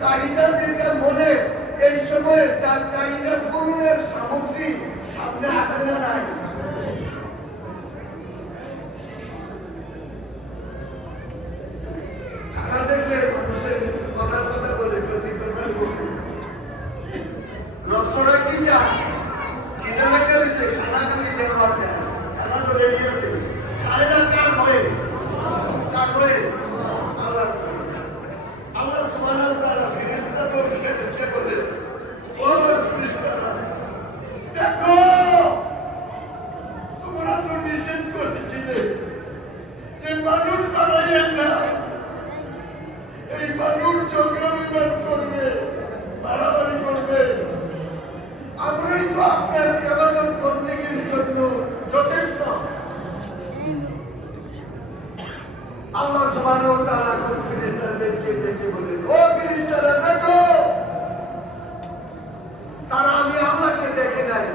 চাহিদা যেটা মনে এই সময়ে তার চাহিদা পূরণের সামগ্রী সামনে আসে না নাই? খানা দেখলে মানুষের কথার কথা বলে লক্ষ্যটা কি চায়? এটা লেখা রয়েছে খানা খালি দেওয়ার দেয়, খানা তো রেডি আছে, খায় না কার ভয়ে? কার ভয়ে? আল্লাহ। আল্লাহ সুবহানাহু ওয়া তাআলা ফেরেশতাদেরকে ডেকে বলে, ও ফেরেশতারা, দেখো তোমরা তো নিষেধ করেছিলে যে মানুষ বানাইয়েন না, এই মানুষ ঝগড়া বিবাদ করবে, মারামারি করবে। আমরাই তো আপনার ইবাদত বন্দেগীর জন্য যথেষ্ট। আল্লাহ সুবহানাহু ওয়া তাআলা ফেরেশতাদেরকে ডেকে বলেন, ও ফেরেশতারা দেখো, তারা আমি আল্লাহকে দেখে নাই,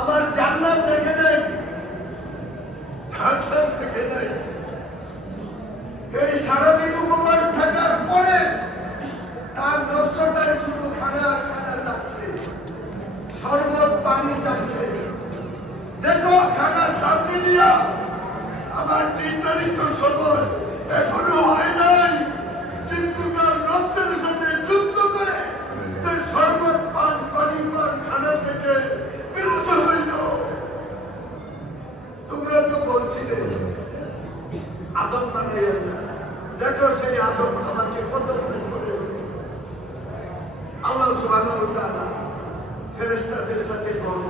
আমার জান্নাত দেখে নাই, জান্নাত দেখে নাই। এই সারাদিন উপবাস থাকার পরে তার নফসটায় শুধু খানা খানা চাচ্ছে, শরবত পানি চাচ্ছে। দেখো খানার সামনে দিয়া আমার নির্ধারিত সময় এখনো হয় নাই, কিন্তু তার নফসের সাথে যুদ্ধ করে তার শরবত পান পানি পান খানা থেকে বিরত হইল। তোমরা তো বলছিলে আদম বানাইয়েন না, দেখো সেই আদম আমাকে কত করে। আল্লাহ সুবহানাহু ওয়া তাআলা ফেরেশতাদের সাথে গর্ব